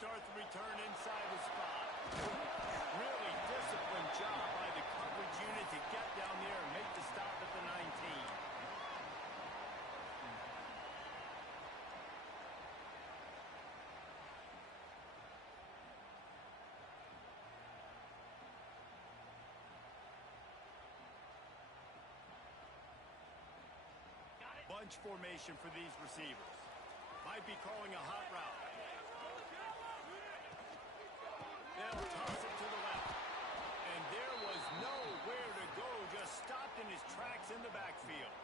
start the return inside the spot. Really disciplined job by the coverage unit to get down there and make the stop at the 19. Bunch formation for these receivers. Might be calling a hot route. They'll toss it to the left. And there was nowhere to go. Just stopped in his tracks in the backfield.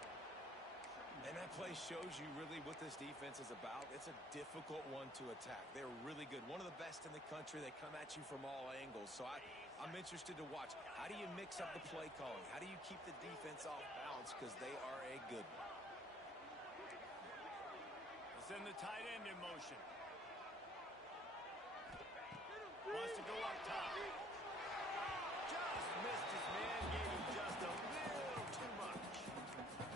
And that play shows you really what this defense is about. It's a difficult one to attack. They're really good. One of the best in the country. They come at you from all angles. So I'm interested to watch. How do you mix up the play calling? How do you keep the defense off balance? Because they are a good one. Send the tight end in motion. Wants to go up top. Just missed his man. Gave him just a little too much.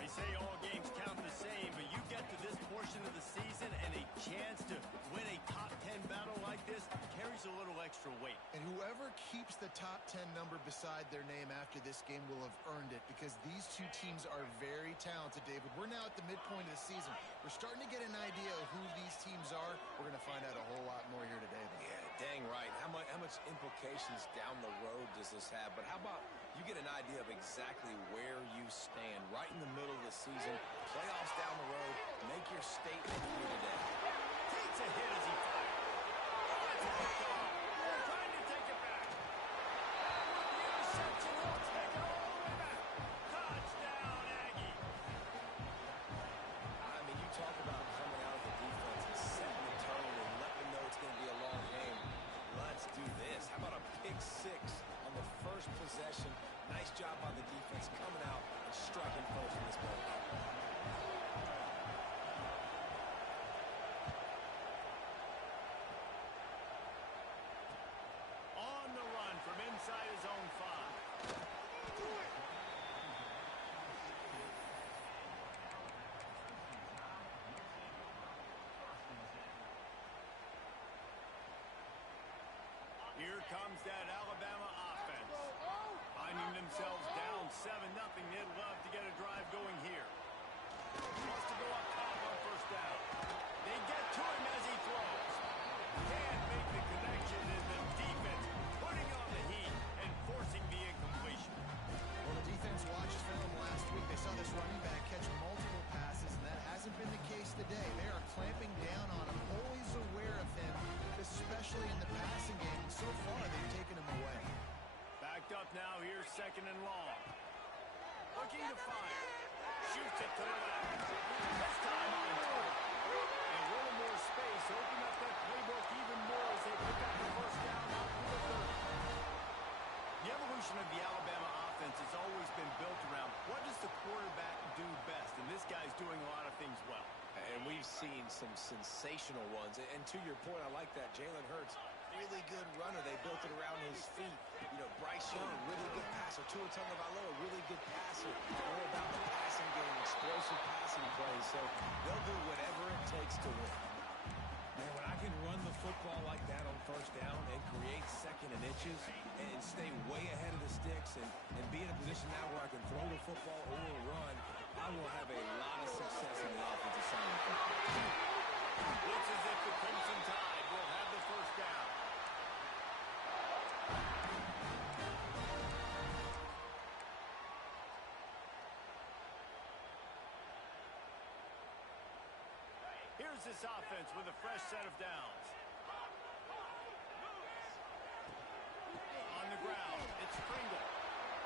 They say all games count the same, but you get to this portion of the season and a chance to win a top 10 battle like this carries a little extra weight. And whoever keeps the top 10 number beside their name after this game will have earned it, because these two teams are very talented, David. We're now at the midpoint of the season. We're starting to get an idea of who these teams are. We're going to find out a whole lot more here today, though. Yeah, dang right. How much implications down the road does this have? But how about you get an idea of exactly where you stand right in the middle of the season, playoffs down the road, make your statement here today. Takes a hit as he fires. That's a pick off. They're trying to take it back. With the interception, he'll take it all the way back. Touchdown, Aggie. I mean, you talk about coming out of the defense and setting the tone and letting them know it's going to be a long game. Let's do this. How about a pick six on the first possession? Nice job by the defense coming out and striking first in this ball game. On the run from inside his own 5. Here comes that Alabama offense. Finding themselves down 7-0. They'd love to get a drive going here. Wants to go up top on first down. They get to him as he throws. Can't make the connection, and the defense putting on the heat and forcing the incompletion. Well, the defense watched film last week. They saw this running back catch multiple passes, and that hasn't been the case today. They are clamping down on him, always aware of him, especially in the passing game. And so far, they've taken him away. Backed up now, here's 2nd and long. Looking to fire. Shoots it to the left. This time on target. And a little more space. Open up that playbook even more as they pick up the first down out to the 30. The evolution of the Alabama offense has always been built around what does the quarterback do best, and this guy's doing a lot of things well. And we've seen some sensational ones. And to your point, I like that. Jalen Hurts, really good runner. They built it around his feet. You know, Bryce Young, really good passer. Tua Tagovailoa, really good passer. More about the passing game, explosive passing plays. So they'll do whatever it takes to win. Man, when I can run the football like that on first down and create second and inches and stay way ahead of the sticks and be in a position now where I can throw the football or run, I will have a lot of success in the offensive side of the football. Looks as if the Crimson Tide will have the first down. Here's this offense with a fresh set of downs. On the ground, it's Pringle.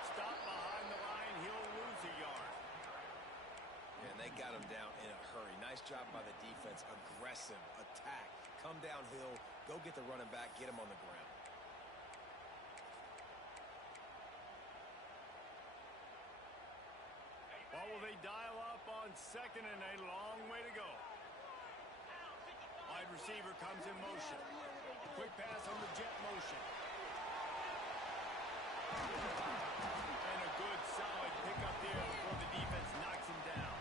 Stop behind the line, he'll lose a yard. And they got him down in a hurry. Nice job by the defense. Aggressive attack. Come downhill, go get the running back, get him on the ground. What will they dial up on 2nd and a long way to go? Wide receiver comes in motion. Quick pass on the jet motion. And a good solid pickup there before the defense knocks him down.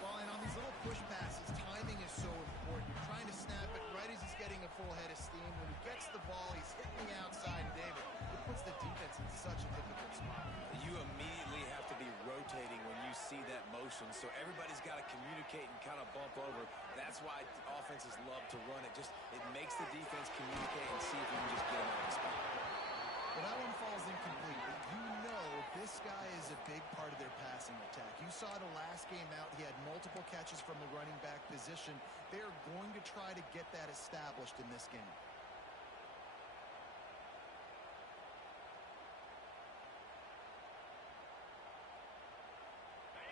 Well, and on these little push passes, timing is so important. You're trying to snap it right as he's getting a full head high steam. When he gets the ball, he's hitting the outside, David. It puts the defense in such a difficult spot. You immediately have to be rotating when you see that motion, so everybody's got to communicate and kind of bump over. That's why offenses love to run it. It makes the defense communicate and see if you can just get them out of the spot. Well, that one falls incomplete, but you know this guy is a big part of their passing attack. You saw the last game out, he had multiple catches from the running back position. They are going to try to get that established in this game.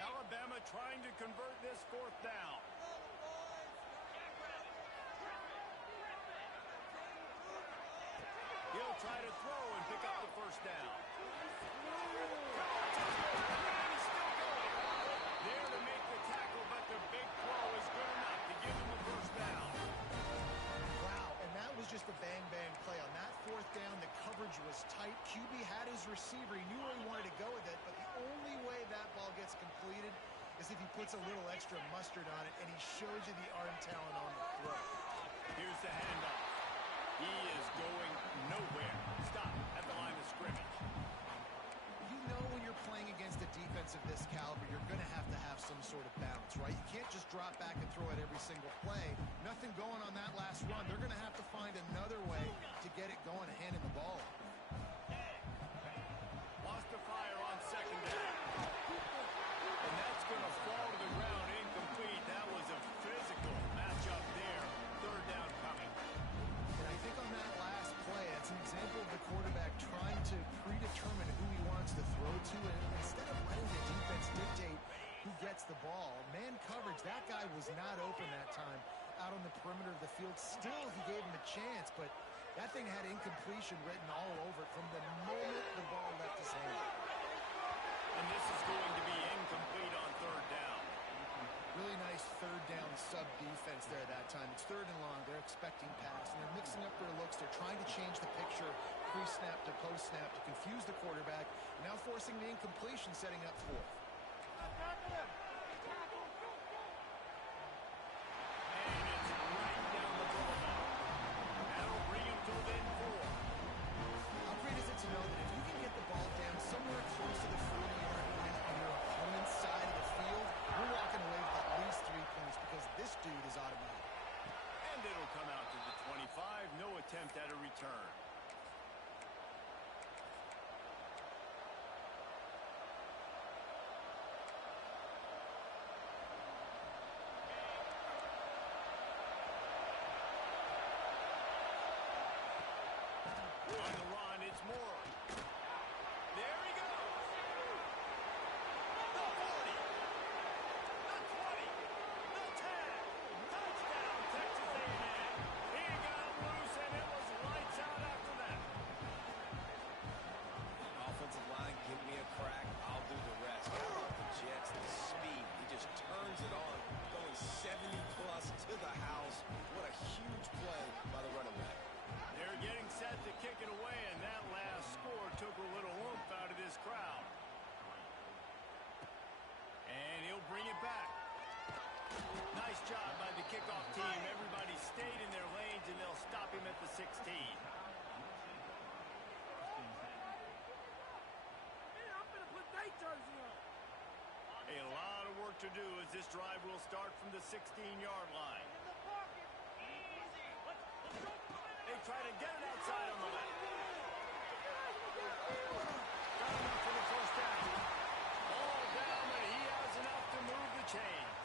Alabama trying to convert this fourth down. He'll try to throw and pick up the first down. There to make the tackle, but the big throw is good enough to give him a first down. Wow, and that was just a bang-bang play. On that fourth down, the coverage was tight. QB had his receiver. He knew where he wanted to go with it, but the only way that ball gets completed is if he puts a little extra mustard on it, and he shows you the arm talent on the throw. Here's the handoff. He is going nowhere. Stop at the line of scrimmage. You know when you're playing against a defense of this caliber, you're going to have some sort of bounce, right? You can't just drop back and throw it every single play. Nothing going on that last run. They're going to have to find another way to get it going and hand him the ball. Lost the fire on second down. And that's going to fall to the ground incomplete. That was a physical matchup there. Third down coming. And I think on that last play, it's an example of the quarterback trying to predetermine who he wants to throw to, and instead of letting the defense dictate who gets the ball, man coverage, that guy was not open that time out on the perimeter of the field. Still, he gave him a chance, but that thing had incompletion written all over it from the moment the ball left his hand. And this is going to be incomplete on third down. Really nice third down sub defense there that time. It's third and long. They're expecting pass, and they're mixing up their looks. They're trying to change the picture pre-snap to post-snap to confuse the quarterback, now forcing the incompletion, setting up fourth. And it's right down the boulevard. That'll bring him to within 4. How great is it to know that if you can get the ball down somewhere close to the 40-yard line on your opponent's side of the field, you're walking away with at least 3 points because this dude is automatic. And it'll come out to the 25. No attempt at a return. On the run, it's Moore. There he goes. The 40. The 20. The 10. Touchdown, Texas A&M. He got him loose, and it was lights out after that. Offensive line, give me a crack. I'll do the rest. How about the Jets, the speed? He just turns it on, going 70-plus to the house. What a huge play by the running back. They're getting set to kick it away, and that last score took a little oomph out of this crowd. And he'll bring it back. Nice job by the kickoff team. Everybody stayed in their lanes, and they'll stop him at the 16. A lot of work to do as this drive will start from the 16-yard line. They try to get it outside on the left. Got enough for the first down. All down, but he has enough to move the chains.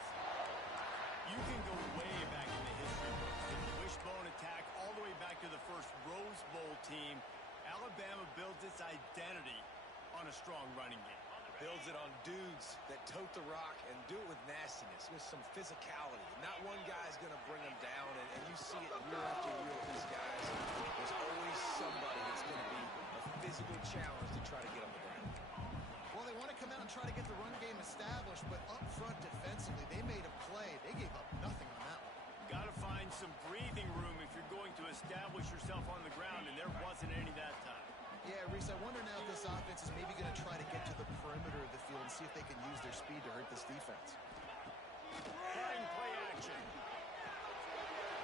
You can go way back in the history books to the wishbone attack all the way back to the first Rose Bowl team. Alabama builds its identity on a strong running game. Builds it on dudes that tote the rock and do it with nastiness, with some physicality. Not one guy's going to bring them down, and you see it year after year with these guys. There's always somebody that's going to be a physical challenge to try to get on the ground. Well, they want to come out and try to get the run game established, but up front defensively, they made a play. They gave up nothing on that one. Got to find some breathing room if you're going to establish yourself on the ground, and there wasn't any that time. Yeah, Reese, I wonder now if this offense is maybe going to try to get to the perimeter of the field and see if they can use their speed to hurt this defense. Trying play action.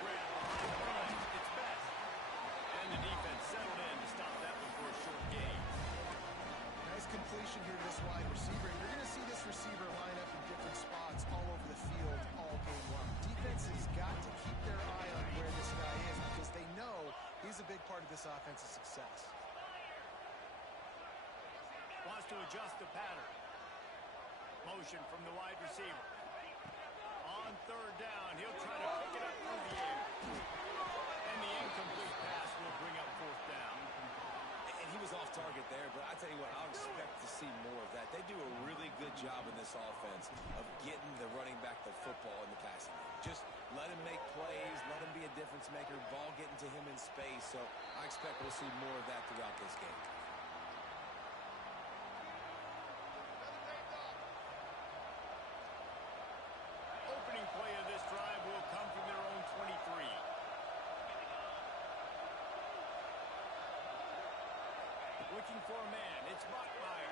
Grab behind the line. It's best. this wide receiver. You're going to see this receiver line up in different spots all over the field all game long. Defense has got to keep their eye on where this guy is because they know he's a big part of this offense's success. Wants to adjust the pattern. Motion from the wide receiver. On third down, he'll try to pick it up through the air. And the incomplete pass will bring up fourth down. And he was off target there, but I tell you what, I'll expect to see more of that. They do a really good job in this offense of getting the running back the football in the passing game. Just let him make plays, let him be a difference maker, ball getting to him in space. So I expect we'll see more of that throughout this game. Opening play of this drive will come from their own 23. Looking for a man. It's Bachmeier.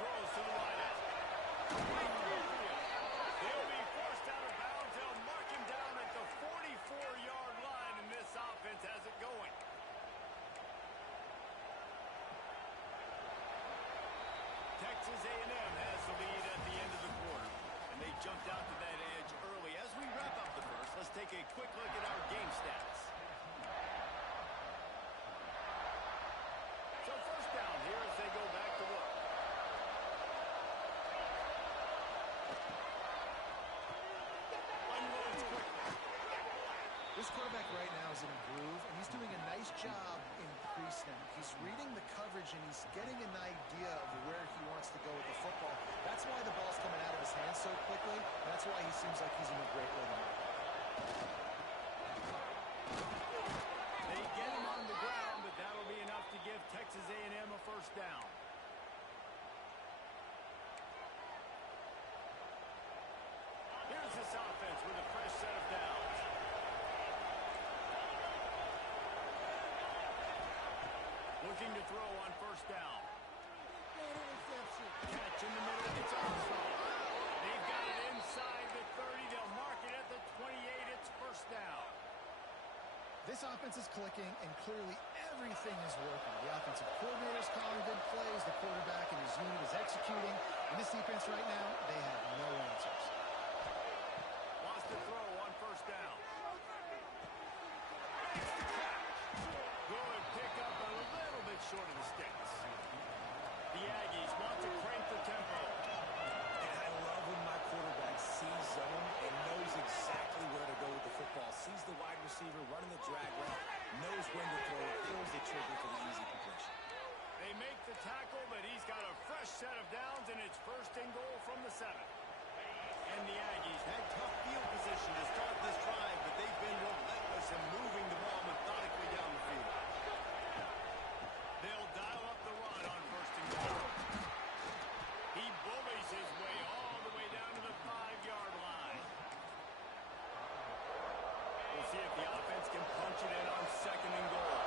Throws to the wideout. He'll be forced out of bounds. They'll mark him down at the 44-yard line, and this offense has it going. Texas A&M has the lead at the end of the quarter, and they jumped out to that edge early. As we wrap up the first, let's take a quick look at our game stats. So first down here as they go back to work. Unloads quickly. This quarterback right now is in a groove, and he's doing a nice job in pre-snap. He's reading the coverage, and he's getting an idea of where he wants to go with the football. That's why the ball's coming out of his hands so quickly. That's why he seems like he's in a great rhythm. They get him on the ground, but that'll be enough to give Texas A&M a first down. Here's this offense with a fresh set of downs. Looking to throw on first down. Catch in the middle. It's Armstrong. They've got it inside the 30. They'll mark it at the 28. It's first down. This offense is clicking, and clearly everything is working. The offensive coordinator is calling good plays. The quarterback and his unit is executing. And this defense right now, they have no answers. Wants to throw on first down. Makes the catch. Good pickup, a little bit short of the sticks. The Aggies want to crank the tempo. And I love when my quarterback sees zone and knows exactly where to go with the football. Sees the wide receiver running the drag route, knows when to throw it, pulls the trigger for the easy completion. They make the tackle, but he's got a fresh set of downs, and it's first and goal from the 7. And the Aggies had tough field position to start this drive, but they've been relentless in moving the ball methodically down the field. They'll dial up the run on first and goal. He bullies his way all the way down to the 5-yard line. We'll see if the offense can punch it in on second and goal.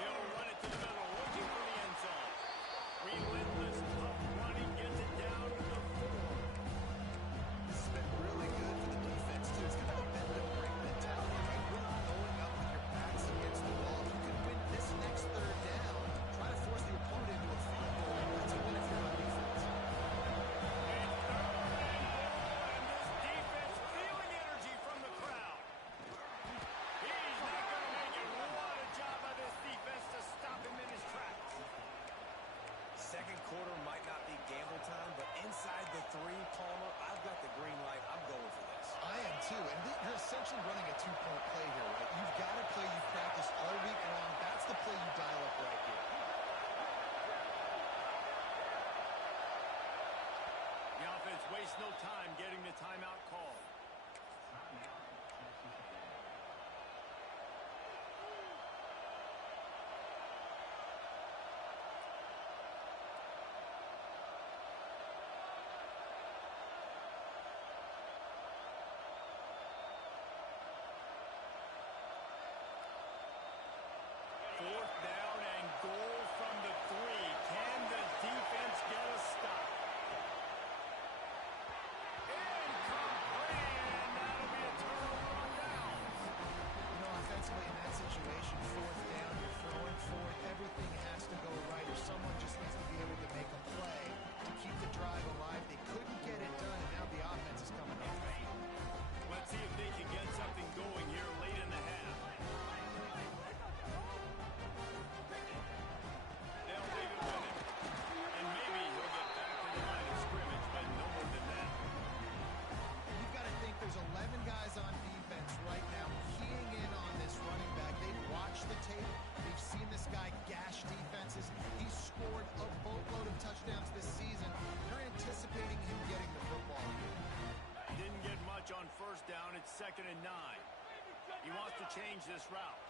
He'll run it to the middle, looking for the end zone. Relentless, tough running, gets it down to the 4. This has been really good for the defense, too. It's kind of a bend and break mentality, right? Really going up with your backs against the wall. If you can win this next third down, try to force the opponent into a field goal. That's a win if you're on defense. And third and goal, and this defense feeling energy from the crowd. He's not going to make it. What a job by this defense to stop him in his tracks. Second quarter might not be gamble time, but inside the 3, Palmer, I've got the green light. I'm going for this. I am, too. And you're essentially running a two-point play here, right? You've got a play you've practiced all week long. That's the play you dial up right here. The offense wastes no time getting the timeout call. Fourth down and goal from the 3. Can the defense get a stop? Incomplete! and 9. He wants to change this route.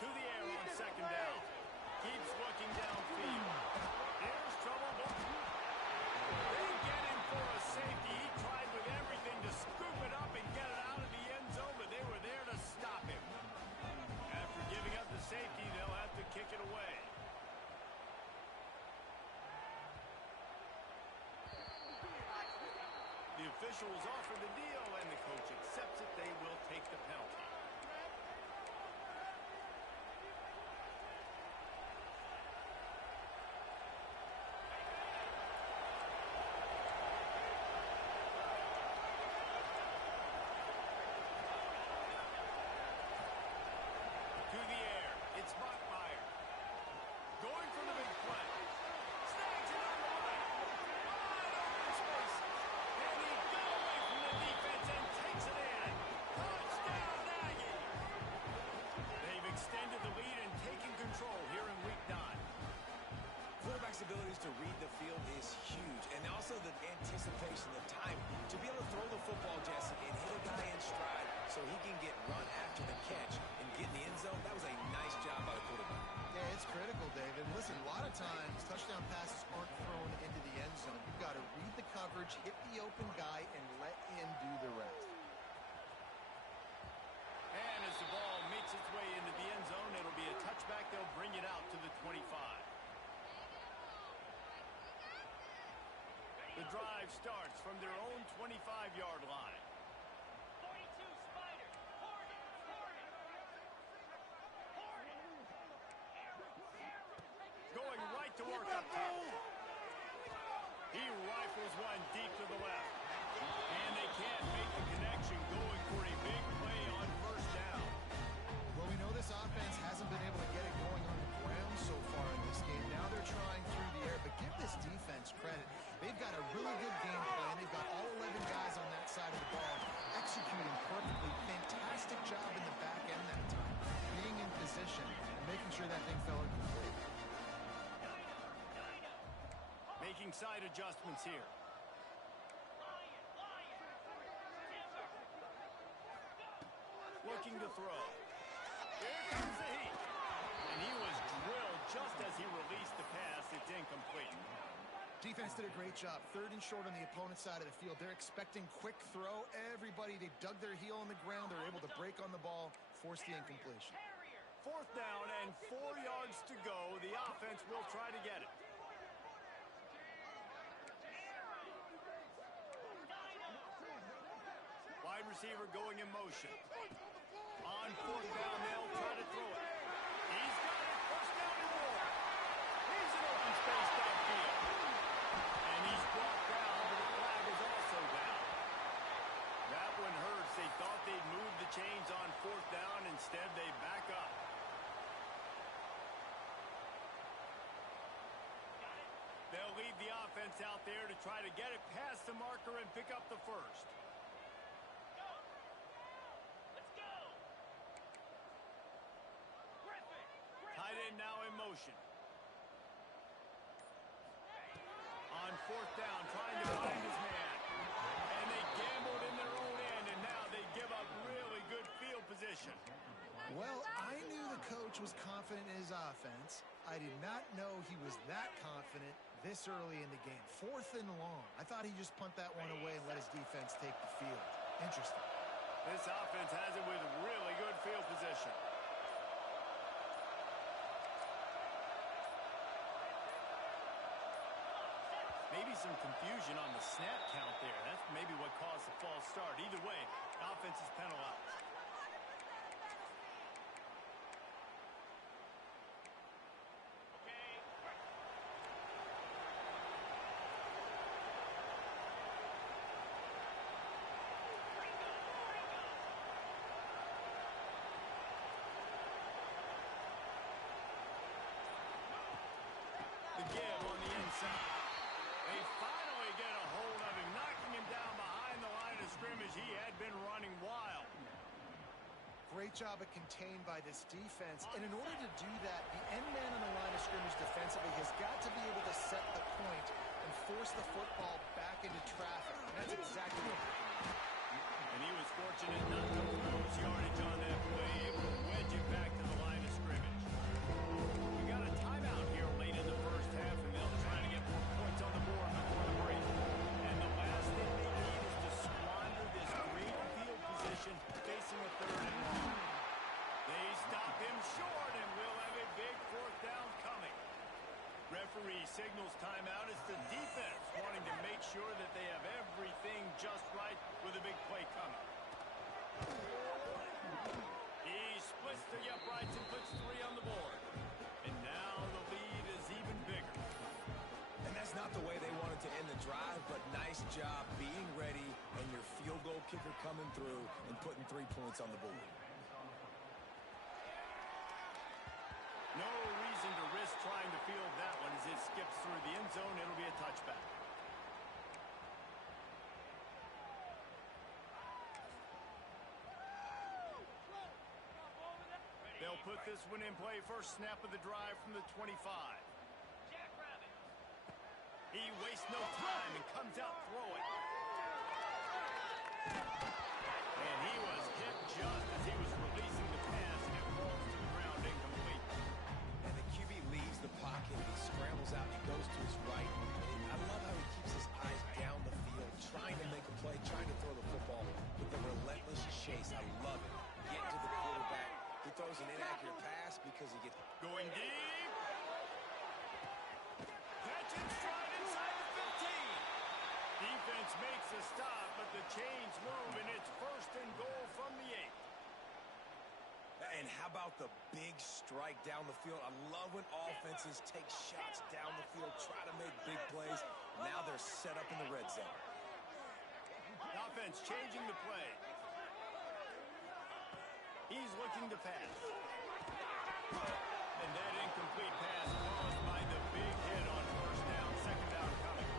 To the air on second down. Keeps looking downfield. Here's trouble. They get him for a safety. He tried with everything to scoop it up and get it out of the end zone, but they were there to stop him. After giving up the safety, they'll have to kick it away. The officials offer the deal, and the coach accepts it. They will take the penalty. To the air. It's Bachmeier. Going for the big play. Snags it on the line. Wide open space. And he got away from the defense and takes it in. Touchdown, Aggie. They've extended the lead and taken control here in week 9. Quarterback's abilities to read the field is huge, and also the anticipation, the time to be able to throw the football, Jesse, and hit a guy in stride so he can get run after the catch and get in the end zone. That was a nice job by the quarterback. Yeah, it's critical, David. Listen, a lot of times touchdown passes aren't thrown into the end zone. You've got to read the coverage, hit the open guy, and let him do the rest. And as the ball makes its way into the end zone, it'll be a touchback. They'll bring it out to the 25. The drive starts from their own 25-yard line. Going right to work up top. He rifles one deep to the left. And they can't make the connection, going for a big play on first down. Well, we know this offense hasn't been able to get it going on the ground so far in this game. Now they're trying through the air, but give this defense credit. They've got a really good game plan. They've got all 11 guys on that side of the ball executing perfectly. Fantastic job in the back end that time, being in position and making sure that thing fell incomplete. Making side adjustments here. Looking to throw. Here comes the heat. And he was drilled just as he released the pass. It's incomplete. Defense did a great job. 3rd and short on the opponent's side of the field. They're expecting quick throw. Everybody, they dug their heel on the ground. They're able to break on the ball, force the incompletion. 4th down and 4 yards to go. The offense will try to get it. Wide receiver going in motion. On 4th down, they'll try to throw it. He's got it. 1st down and more. He's in open space downfield. And he's brought down, but the flag is also down. That one hurts. They thought they'd move the chains on 4th down. Instead, they back up. They'll leave the offense out there to try to get it past the marker and pick up the first. Tight end now in motion. On 4th down, trying to find his man. And they gambled in their own end, and now they give up really good field position. Well, I knew the coach was confident in his offense. I did not know he was that confident this early in the game. 4th and long. I thought he'd just punt that one away and let his defense take the field. Interesting. This offense has it with really good field position. Maybe some confusion on the snap count there. That's maybe what caused the false start. Either way, offense is penalized. The give on the inside. They finally get a hold of him, knocking him down behind the line of scrimmage. He had been running wild. Great job at contained by this defense. And in order to do that, the end man on the line of scrimmage defensively has got to be able to set the point and force the football back into traffic. That's exactly what happened. And he was fortunate not to lose yardage on that play, able to wedge it back to the line of scrimmage. We got a timeout here late in the first half, and they'll try to get more points on the board before the break. And the last thing they need is to squander this great field position facing a 3rd and long. They stop him short, and we'll have a big 4th down coming. Referee signals timeout. It's the defense wanting to make sure that they have everything just right with a big play coming. He splits the uprights and puts 3 on the board. And now the lead is even bigger. And that's not the way they wanted to end the drive, but nice job being ready and your field goal kicker coming through and putting 3 points on the board. No reason to risk trying to field that one as it skips through the end zone. It'll be a touchback. They'll put this one in play. First snap of the drive from the 25. He wastes no time and comes out throwing. And he was hit just as he was releasing the pass, and it falls to the ground incomplete. And the QB leaves the pocket. He scrambles out. He goes to his right. I love how he keeps his eyes down the field, trying to make a play, trying to throw the football with the relentless chase. I love it. Get to the quarterback. He throws an inaccurate pass because he gets going deep. Catch and stride inside the 15. Defense makes a stop, but the chains move, and it's 1st and goal from the 8. And how about the big strike down the field? I love when offenses take shots down the field, try to make big plays. Now they're set up in the red zone. Offense changing the play. He's looking to pass. And that incomplete pass caused by the big hit on 1st down, 2nd down coming. A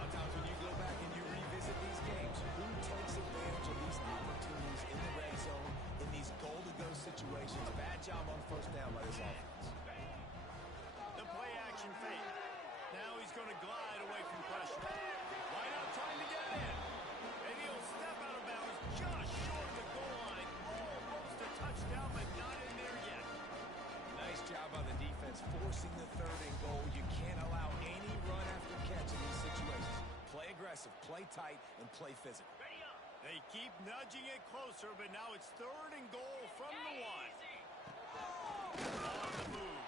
lot of times when you go back and you revisit these games, who takes advantage of these opportunities in the red zone, in these goal-to-go situations? Bad job on 1st down by this offense. The play action fake. Now he's going to glide away from pressure. Wide out trying to get in. And he'll step out of bounds just short of the goal line. Almost a touchdown, but not in there yet. Nice job by the defense forcing the 3rd and goal. You can't allow any run after catch in these situations. Play aggressive, play tight, and play physical. They keep nudging it closer, but now it's 3rd and goal from the 1. On the move.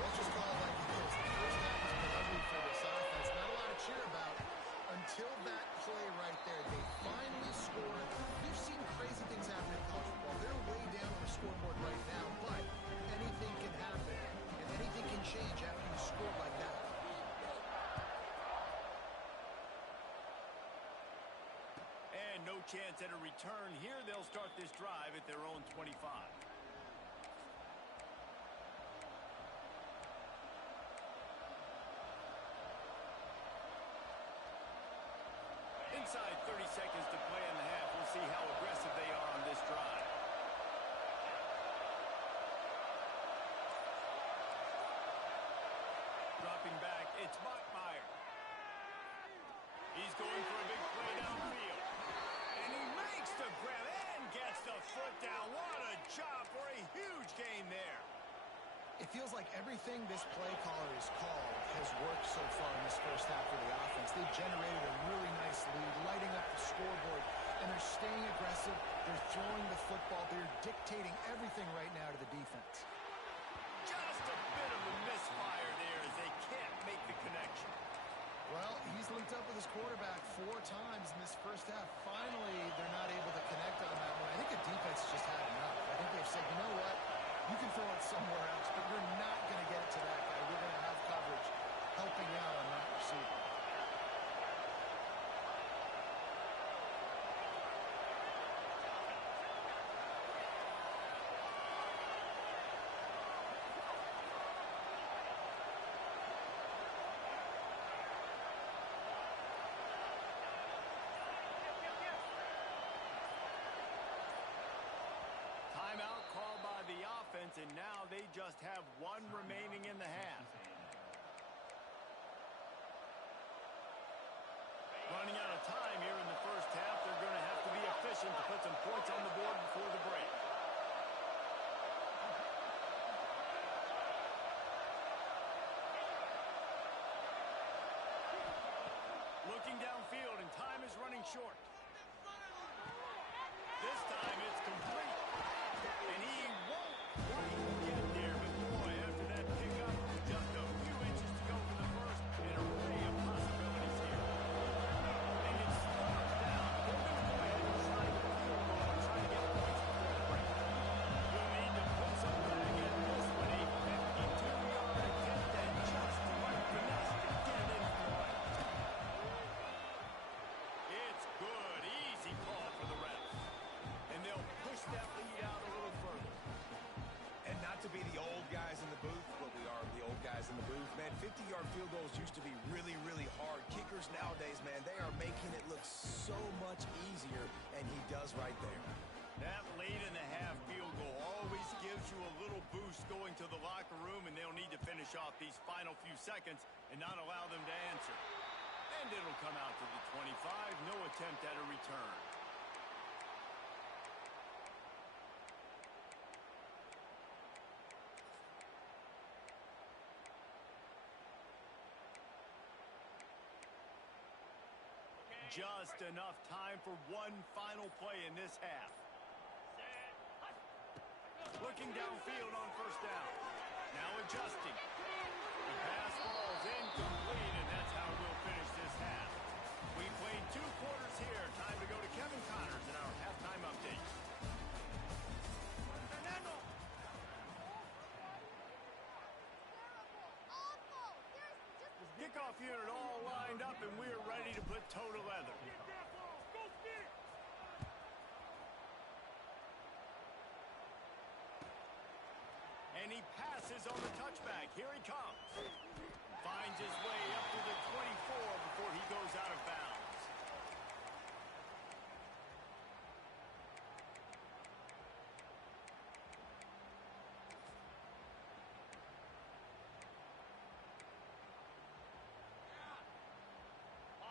Let's just call it like it is. The first half has been ugly for this offense. Not a lot to cheer about until that play right there. They finally scored. We've seen crazy things happen in college football. They're way down on the scoreboard right now, but anything can happen, and anything can change after you score like that. And no chance at a return here. They'll start this drive at their own 25. Inside 30 seconds to play in the half. We'll see how aggressive they are on this drive. Dropping back, it's Bachmeier. He's going for a big play downfield. And he makes the grab and gets the foot down. What a job for a huge gain there. It feels like everything this play caller has called has worked so far in this first half for the offense. They've generated a really nice lead, lighting up the scoreboard, and they're staying aggressive. They're throwing the football. They're dictating everything right now to the defense. Just a bit of a misfire there as they can't make the connection. Well, he's linked up with his quarterback 4 times in this first half. Finally, they're not able to connect on that one. I think the defense just had enough. I think they've said, you know what? You can throw it somewhere else, but you're not going to get it to that guy. We're going to have coverage helping out on that receiver. Timeout called by the offense points, and now they just have one remaining in the half. Running out of time here in the first half. They're going to have to be efficient to put some points on the board before the break. Looking downfield, and time is running short. This time it's complete. And he won't quite get there, but boy, after that pickup, just a few inches to go for the first, and an array of possibilities here. And it's slowed down. They're going to go ahead and try the field goal and try to get points before the break. You'll need to put some bag in this one. A 52-yard attempt and just the right finesse to get it in front. It's good. Easy call for the refs. And they'll push that lead out a little further. And not to be the old guys in the booth, but we are the old guys in the booth, man. 50-yard field goals used to be really, really hard. Kickers nowadays, man, they are making it look so much easier, and he does right there. That late in the half field goal always gives you a little boost going to the locker room, and they'll need to finish off these final few seconds and not allow them to answer. And it'll come out to the 25. No attempt at a return. Just enough time for one final play in this half. Looking downfield on first down. Now adjusting. The pass falls incomplete, and that's how we'll finish this half. We played 2 quarters here. Time to go to Kevin Connors in our halftime update. Kickoff unit all lined up, and we're ready to put toe to leather. And he passes on the touchback. Here he comes. Finds his way up to the 24 before he goes out of bounds.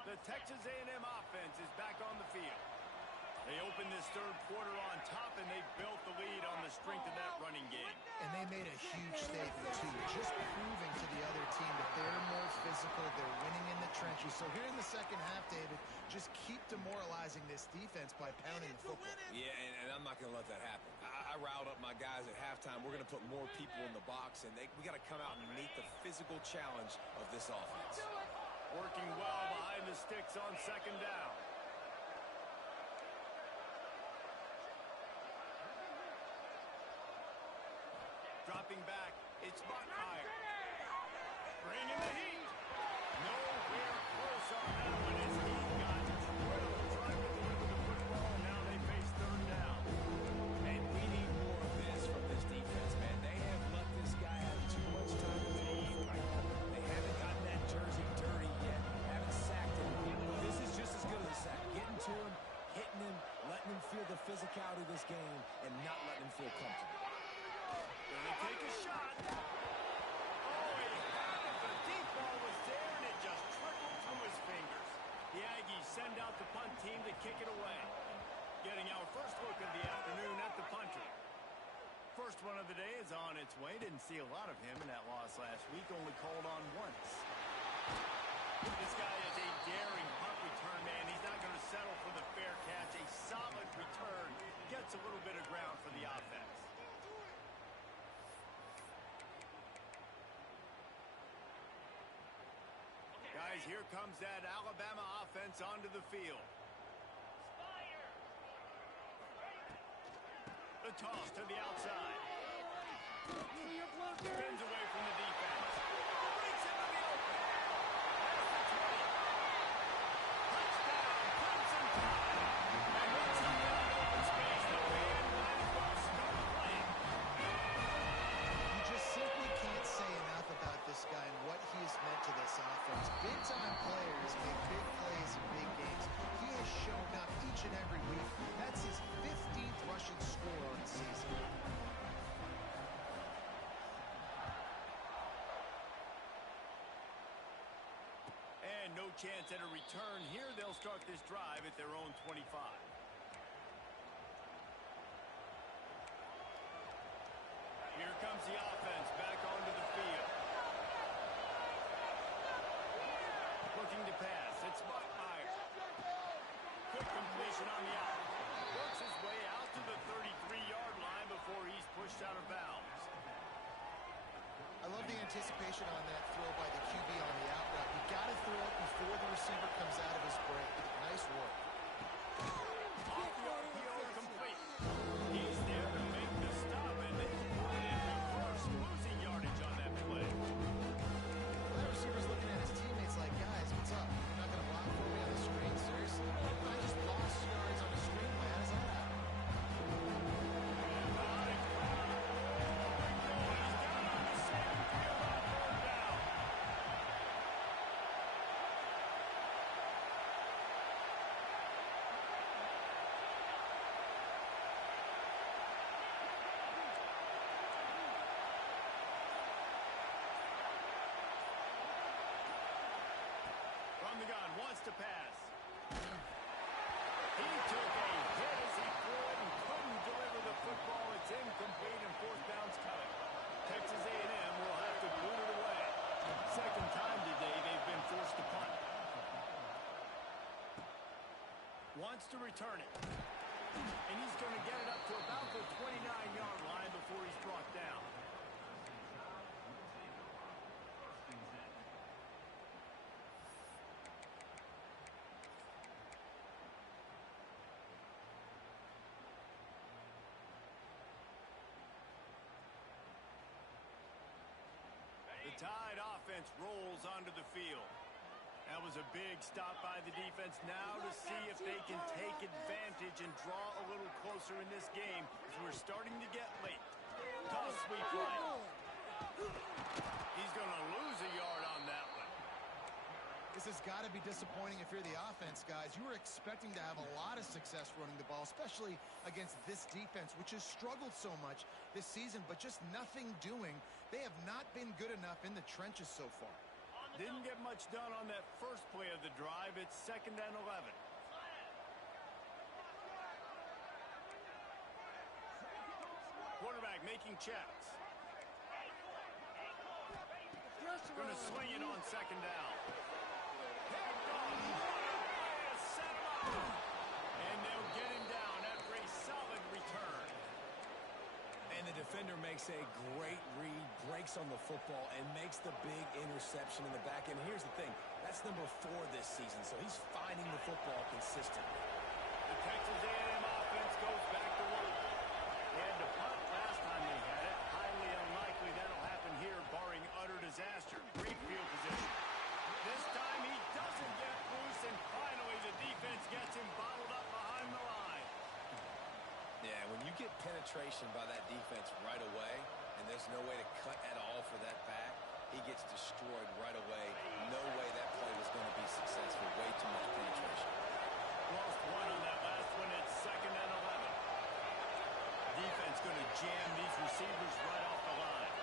The Texas A&M offense is back on the field. They opened this third quarter on top, and they built the lead on the strength of that running game. And they made a huge statement, too, just proving to the other team that they're more physical, they're winning in the trenches. So here in the second half, David, just keep demoralizing this defense by pounding the football. Yeah, and I'm not going to let that happen. I riled up my guys at halftime. We're going to put more people in the box, and we got to come out and meet the physical challenge of this offense. Working well behind the sticks on second down. Dropping back, it's Bachmeier. Bringing the heat. Nowhere close on that one as he got drilled trying to deliver the football. Now they face third down. And we need more of this from this defense, man. They have let this guy have too much time to throw the football. They haven't gotten that jersey dirty yet. Haven't sacked him. This is just as good as a sack. Getting to him, hitting him, letting him feel the physicality of this game, and not letting him feel comfortable. Gonna take a shot. Oh, he had it. The deep ball was there, and it just trickled through his fingers. The Aggies send out the punt team to kick it away. Getting our first look of the afternoon at the punter. First one of the day is on its way. Didn't see a lot of him in that loss last week. Only called on once. This guy is a daring punt return man. He's not going to settle for the fair catch. A solid return. Gets a little bit of ground for the offense. Guys, here comes that Alabama offense onto the field. The toss to the outside. Spins away from the defense. Breaks into the open. Past the 20. Touchdown, Clemson Tide. And once he got in open space, the band might as well start playing. You just simply can't say enough about this guy and what he has meant to this offense. Big-time players make big plays in big games. He has shown up each and every week. That's his 15th rushing score on the season. And no chance at a return here. They'll start this drive at their own 25. Here comes the offense back onto the field. Looking to pass. It's Buckmeyer. Quick completion on the out. Works his way out to the 33-yard line before he's pushed out of bounds. I love the anticipation on that throw by the QB on the out route. You got to throw it before the receiver comes out of his break. Nice work. Off the RPO, complete. He's there to make the stop, and they put it in reverse, losing yardage on that play. Well, that receiver's looking at his teammates like, guys, what's up? You're not going to block for me on the screen? Seriously? I just lost yards on the screen. How does that happen? From the gun, wants to pass. He took a hit as he threw it and couldn't deliver the football. It's incomplete and fourth down's coming. Texas A&M will have to boot it away. Second time today they've been forced to punt. Wants to return it. And he's going to get it up to about the 29-yard line before he's brought down. The Tide offense rolls onto the field. That was a big stop by the defense. Now to see if they can take advantage and draw a little closer in this game as we're starting to get late. Toss sweep right. He's going to lose a yard on that one. This has got to be disappointing if you're the offense, guys. You were expecting to have a lot of success running the ball, especially against this defense, which has struggled so much this season, but just nothing doing. They have not been good enough in the trenches so far. Didn't get much done on that first play of the drive. It's 2nd and 11. Quarterback making checks. Going to swing it on 2nd down. Picked off. Set him up. And they'll get him down after a solid return. And the defender makes a great read, breaks on the football, and makes the big interception in the back end. Here's the thing. That's number 4 this season, so he's finding the football consistently. The Texas A&M offense goes back to work. They had to punt last time they had it. Highly unlikely that'll happen here, barring utter disaster. Great field position. This time he doesn't get loose, and finally the defense gets him bottled up behind the line. Yeah, when you get penetration by that defense right away, and there's no way to cut at all for that back, he gets destroyed right away. No way that play was going to be successful. Way too much penetration. Lost one on that last one. It's 2nd and 11. Defense going to jam these receivers right off the line.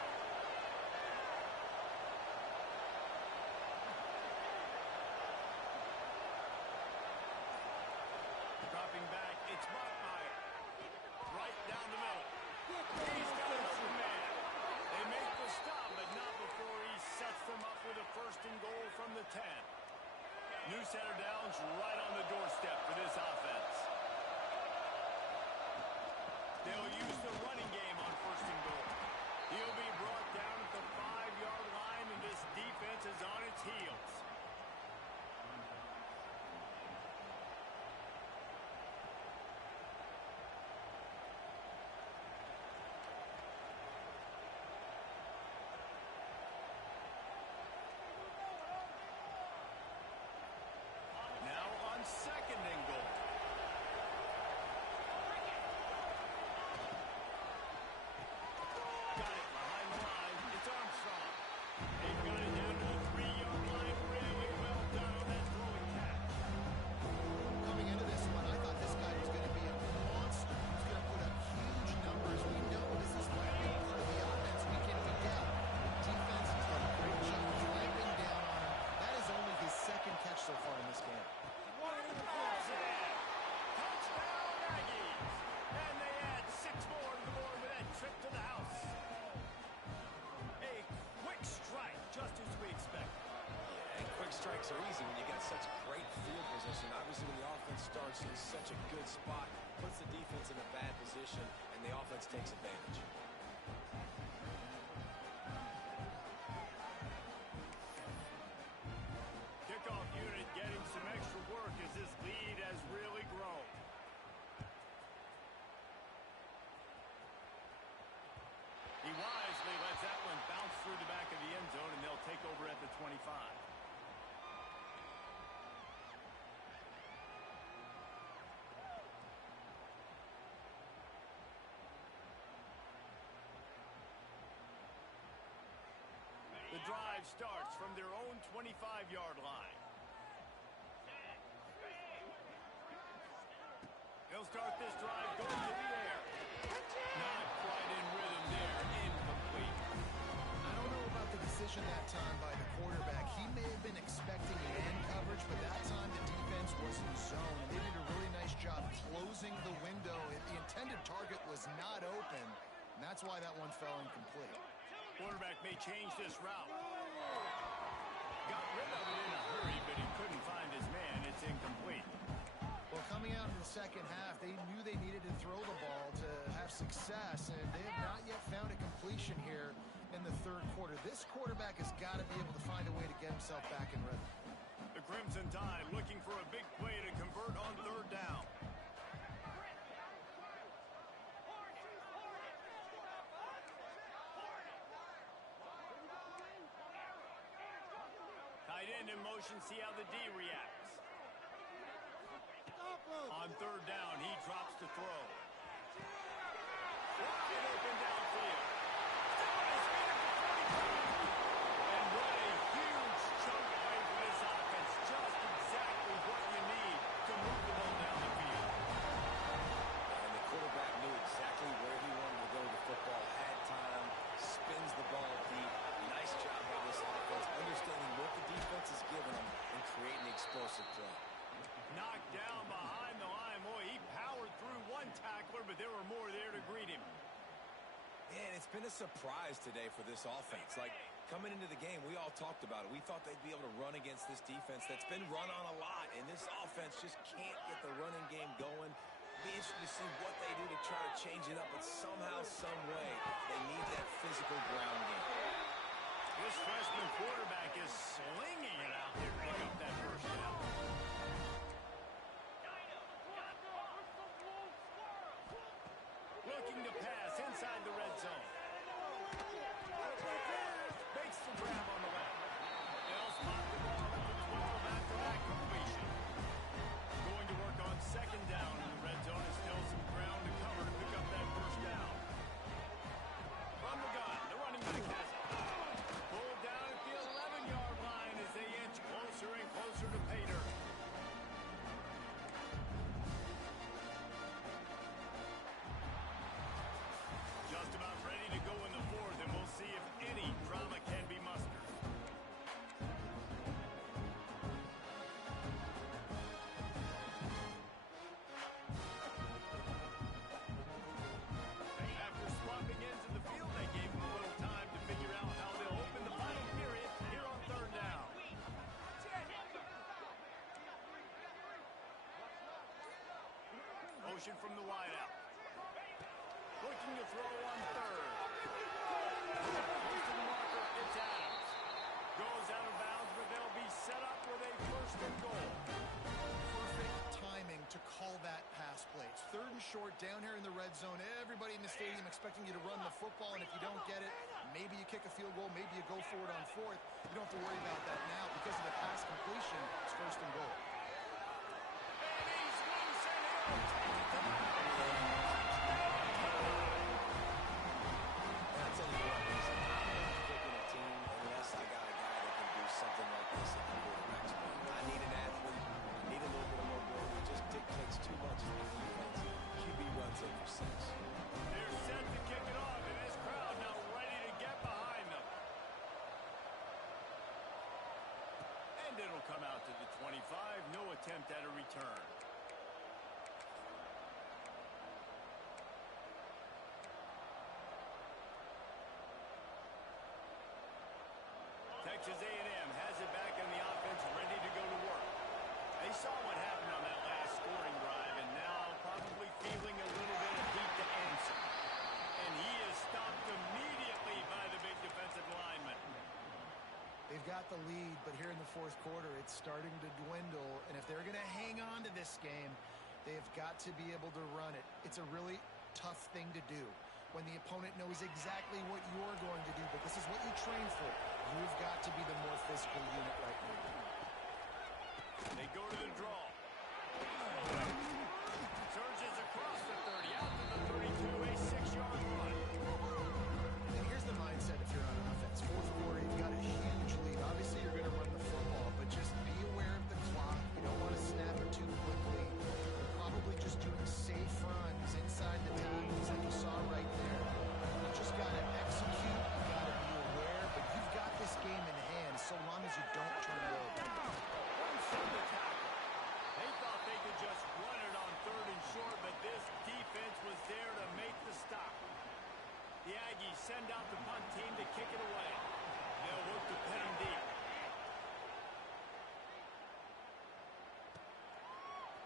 Dropping back, it's Buckmeyer. Right down the middle. He's got an open man. They make the stop, but not before he sets them up with a 1st and goal from the 10. New set of downs right on the doorstep for this offense. They'll use the running game on 1st and goal. He'll be brought down at the 5-yard line, and this defense is on its heels. Now on 2nd and goal. Got it behind the line. It's Armstrong. They've got it down to the 3 quarterbacks are easy when you got such great field position. Obviously, when the offense starts in such a good spot, puts the defense in a bad position, and the offense takes advantage. Kickoff unit getting some extra work as this lead has really grown. He wisely lets that one bounce through the back of the end zone, and they'll take over at the 25. The drive starts from their own 25-yard line. They'll start this drive going to the air. Not quite in rhythm there. Incomplete. I don't know about the decision that time by the quarterback. He may have been expecting man coverage, but that time the defense was in zone. And they did a really nice job closing the window. The intended target was not open, and that's why that one fell incomplete. Quarterback may change this route. Got rid of it in a hurry, but he couldn't find his man. It's incomplete. Well, coming out in the second half, they knew they needed to throw the ball to have success, and they have not yet found a completion here in the third quarter. This quarterback has got to be able to find a way to get himself back in rhythm. The Crimson Tide looking for a big play to convert on third down. Tight end in motion, see how the D reacts. On third down, he drops to throw. Wide open downfield. Still on his feet at the 22. And what a huge chunk away for this offense. Just exactly what you need to move the ball down the field. And the quarterback knew exactly where he wanted to go with the football. Had time, spins the ball deep. Nice job by this offense, understanding what the defense is giving them and creating the explosive play. Knocked down behind the line. Boy, he powered through one tackler, but there were more there to greet him. Man, it's been a surprise today for this offense. Like, coming into the game, we all talked about it. We thought they'd be able to run against this defense that's been run on a lot, and this offense just can't get the running game going. Be interested to see what they do to try to change it up, but somehow, some way, they need that physical ground game. This freshman quarterback is slinging it out there to pick up that first down. Looking to pass inside the red zone. Makes the grab on the left. They'll spot the ball at the 12 after that completion. Going to work on second down in the red zone. Is still some ground to cover to pick up that first down. From the gun, the running back has it. Pulled down at the 11-yard line as they inch closer and closer to pay dirt. Just about ready to go in the fourth, and we'll see if any drama can be mustered. After swapping ends in the field, they gave them a little time to figure out how they'll open the final period here on third down. Motion from the wideout. Looking to throw on third. Close to the marker, it's Adams. Goes out of bounds, but they'll be set up with a first and goal. Perfect timing to call that pass play. It's third and short down here in the red zone. Everybody in the stadium expecting you to run the football, and if you don't get it, maybe you kick a field goal, maybe you go for it on fourth. You don't have to worry about that now because of the pass completion. It's first and goal. And he's loose, and he'll take it to the house. I'll tell you what, listen, I'm not picking a team unless I got a guy that can do something like this at the quarterback spot. I need an athlete. I need a little bit of mobility. It just dictates too much of the defense. QB runs it for 6. They're set to kick it off, and this crowd now ready to get behind them. And it'll come out to the 25. No attempt at a return. Texas A&M has it back in the offense, ready got the lead, but here in the fourth quarter, it's starting to dwindle. And if they're going to hang on to this game, they've got to be able to run it. It's a really tough thing to do when the opponent knows exactly what you're going to do, but this is what you train for. You've got to be the more physical unit right now. They go to the draw. Surges across the 30, out to the 32, a 6-yard run. And here's the mindset if you're on offense. Fourth quarter, you've got a huge lead. Obviously, you're going to run the football, but just be aware of the clock. You don't want to snap it too quickly. You're probably just doing safe runs inside the tackles like you saw right there. You just got to execute. You got to be aware, but you've got this game in hand so long as you don't turn it over. They thought they could just run it on 3rd and short, but this defense was there to make the stop. The Aggies send out the punt team to kick it away. They'll look to pin them deep.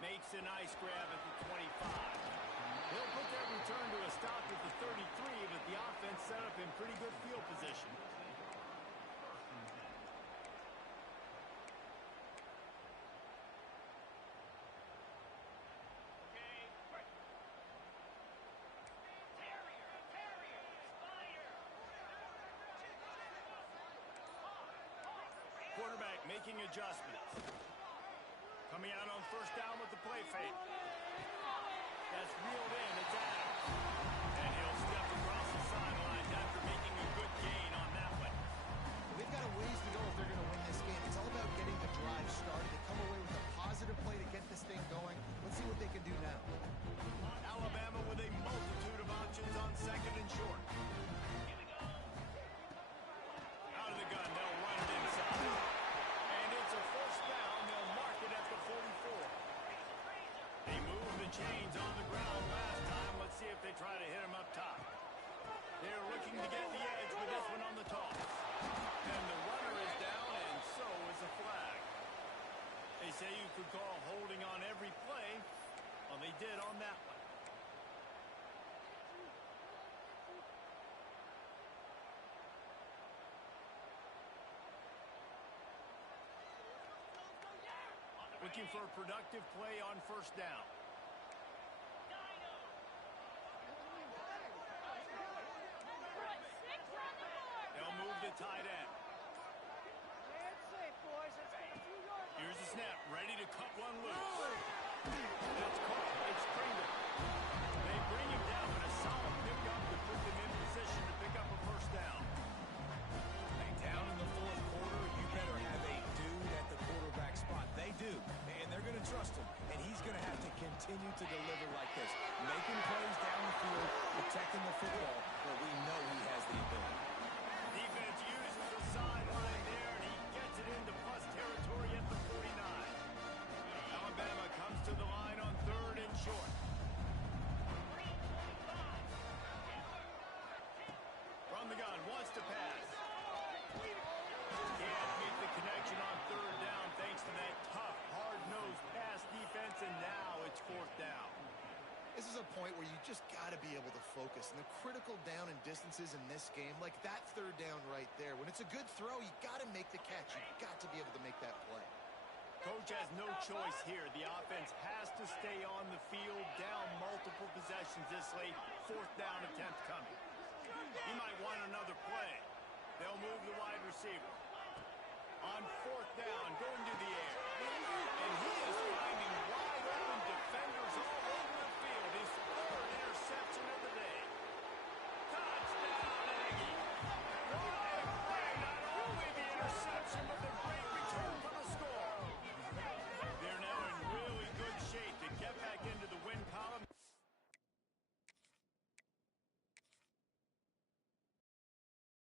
Makes a nice grab at the 25. They'll put their return to a stop at the 33, but the offense set up in pretty good field position. Quarterback making adjustments. Coming out on 1st down with the play fake. That's reeled in. It's Adams. And he'll step across the sidelines after making a good gain on that one. They've got a ways to go if they're going to win this game. It's all about getting the drive started. They come away with a positive play to get this thing going. Let's see what they can do now. Alabama with a multitude of options on 2nd and short. Out of the gun, they'll run it inside. And it's a 1st down. They'll mark it at the 44. They moved the chains on the ground last time. Let's see if they try to hit him up top. They're looking to get the edge with this one on the toss. And the runner is down, and so is a flag. They say you could call holding on every play. Well, they did on that one. Looking for a productive play on 1st down. They'll move the tight end. Here's the snap, ready to cut one loose. That's caught. It's Pringle. They bring him down, but a solid pickup to put them in position to pick up a 1st down. Hey, down in the 4th quarter, you better have a dude at the quarterback spot. They do, and they're going to trust him, and he's going to have to continue to deliver like this, making plays down the field, protecting the football, but we know he has the ability. Defense uses the sideline there, and he gets it into plus territory at the 49. Alabama comes to the line on 3rd and short. From the gun, wants to pass. Can't meet the connection on 3rd down thanks to that tough, hard-nosed pass defense, and now it's 4th down. This is a point where you just got to be able to focus. And the critical down and distances in this game, like that 3rd down right there, when it's a good throw, you got to make the catch. You've got to be able to make that play. Coach has no choice here. The offense has to stay on the field, down multiple possessions this late. 4th down attempt coming. He might want another play. They'll move the wide receiver. On 4th down,